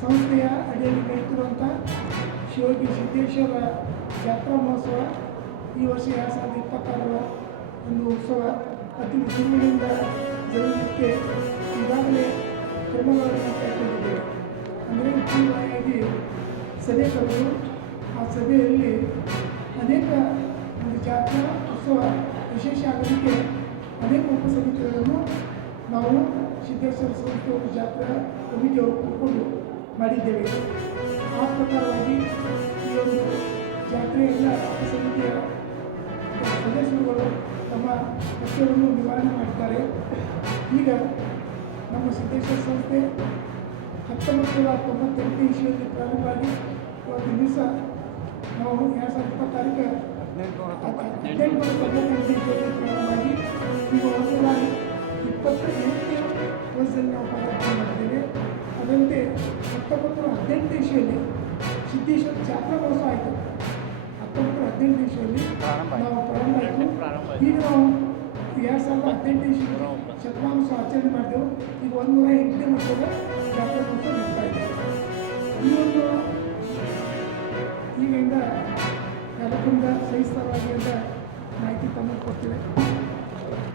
ಸಂಸ್ಥೆಯ ಅಡಿಯಲ್ಲಿ ನಡೆಯುತ್ತಿರುವಂಥ ಶಿವಯೋಗಿ ಸಿದ್ದೇಶ್ವರ ಜಾತ್ರಾ ಮಹೋತ್ಸವ ಈ ವರ್ಷ 2026ರ ಒಂದು ಉತ್ಸವ ಅತಿ ವಿಜೃಂಭಣೆಯಿಂದ ಜರುಗಲಿಕ್ಕೆ ಈಗಾಗಲೇ ಕ್ರಮಗಳನ್ನು ಕೈಗೊಂಡಿದ್ದೇವೆ. ಅಂದರೆ ಉತ್ತಮವಾಗಿ ಸಭೆ ಕರೆದು ಆ ಸಭೆಯಲ್ಲಿ ಅನೇಕ ಒಂದು ಜಾತ್ರಾ ಉತ್ಸವ ವಿಶೇಷ ಆಗೋದಕ್ಕೆ ಅನೇಕ ಉಪಸಮಿತಿಗಳನ್ನು ನಾವು ಸಿದ್ದೇಶ್ವರ ಸಂಸ್ಥೆ ಒಂದು ಜಾತ್ರಾ ಕಮಿಟಿಯವರು ಕೂತ್ಕೊಂಡು ಮಾಡಿದ್ದೇವೆ. ಆ ಪ್ರಕಾರವಾಗಿ ಈ ಒಂದು ಜಾತ್ರೆಯಿಂದ ಉಪಸಮಿತಿಯ ಸದಸ್ಯರುಗಳು ತಮ್ಮ ಕಷ್ಟವನ್ನು ನಿವಾರಣೆ ಮಾಡಿದ್ದಾರೆ. ಈಗ ನಮ್ಮ ಸಿದ್ದೇಶ್ವರ ಸಂಸ್ಥೆ 1998 ಇಸ್ವಿಯಲ್ಲಿ ಪ್ರಾರಂಭವಾಗಿ ಇವತ್ತು ದಿವಸ ನಾವು 2026 1898 ಇಸ್ವಿಯಲ್ಲಿ ಪ್ರಾರಂಭವಾಗಿ ಈಗ 128 ವರ್ಷದಲ್ಲಿ ನಾವು ಪ್ರಾರಂಭ ಮಾಡಿದ್ದೇವೆ. ಅದರಂತೆ 1918 ಇಸ್ವಿಯಲ್ಲಿ ಸಿದ್ದೇಶ್ವರ ಜಾತ್ರಾ ಮಹೋತ್ಸವ ಆಯಿತು. 1918 ಇಸ್ವಿಯಲ್ಲಿ ನಾವು ಪ್ರಾರಂಭ ಆಯಿತು. ಈಗ ನಾವು 2018 ಇಸ್ವಿಯಲ್ಲಿ ಶತಮಾನೋತ್ಸವ ಆಚರಣೆ ಮಾಡಿದೆವು. ಈಗ 108ನೇ ವರ್ಷದ ಜಾತ್ರಾ ಮಹೋತ್ಸವ ನಡೀತಾ ಇದೆ. ಈ ಒಂದು ಈಗಿಂದ ಎಲ್ಲಕ್ಕಿಂತ ಸಹಿಸ್ತರವಾಗಿ ಅಂತ ಮಾಹಿತಿ ತಮಗೆ ಕೊಡ್ತೇವೆ.